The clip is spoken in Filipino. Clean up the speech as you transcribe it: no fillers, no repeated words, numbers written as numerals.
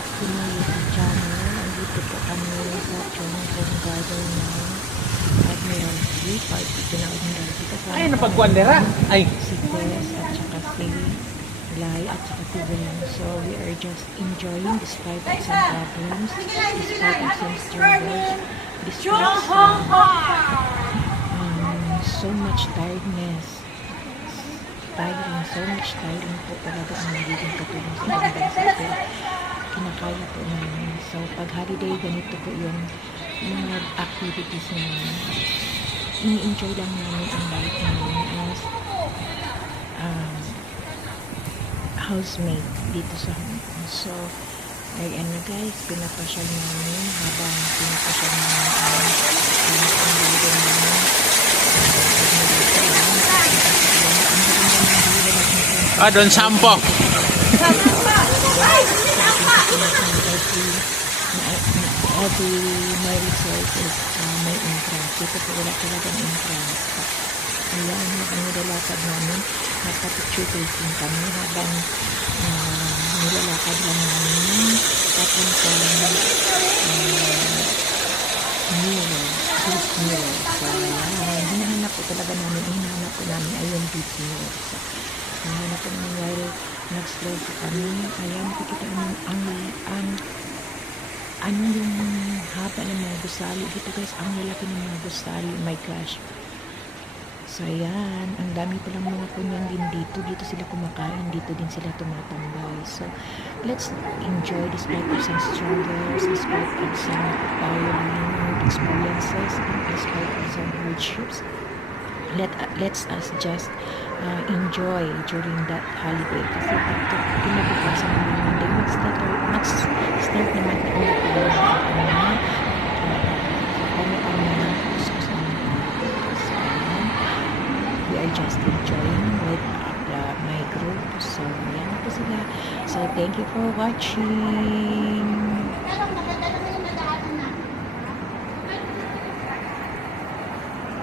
Pinoy YouTube channel. Andito po kami sa Chongqing Garden ng Admiralty. Part ito ng Admiralty. Ay, napagwandera. Ay. Si Tess at saka si Lai at saka si Ren. So we are just enjoying despite of some problems, despite of some struggles, despite so much tiredness. So much tiring po talaga ang nagiging katulong sa ibang bansa, pero kinakaya po namin. So pag holiday, ganito po yung mga activities namin. Ini-enjoy lang namin ang life namin as housemate dito sa Hong Kong. So ayan na guys, pinapasyal namin habang pinapasyal namin ang garden namin. Doon sampo. Every my resort is may entrance. Dito po wala talagang entrance. Ayan, habang nilalakad namin, nagpa-picture taking kami habang nilalakad lang namin papuntang mirror, beach mirror. So, ayan, hinahanap po talaga namin, ayun, beach mirror. So, hinahanap po namin while nag-stroll po kami. Ayan, nakikita namin ano yung haba ng mga gusali. Dito guys, ang lalaki ng mga gusali. Oh my gosh. So, ayan, ang dami palang mga punyang din dito. Dito sila kumakain, dito din sila tumatambay. So, let's enjoy despite of some struggles, despite of some tiring experiences, and despite of some hardships. Let's us just enjoy during that holiday. Kasi dito, kinabukasan naman Monday, mag-start naman na ulit tayo sa ating mga kami ang mga kuskus naman dito. So, we are just enjoying with my group. So, yan po sila. So, thank you for watching.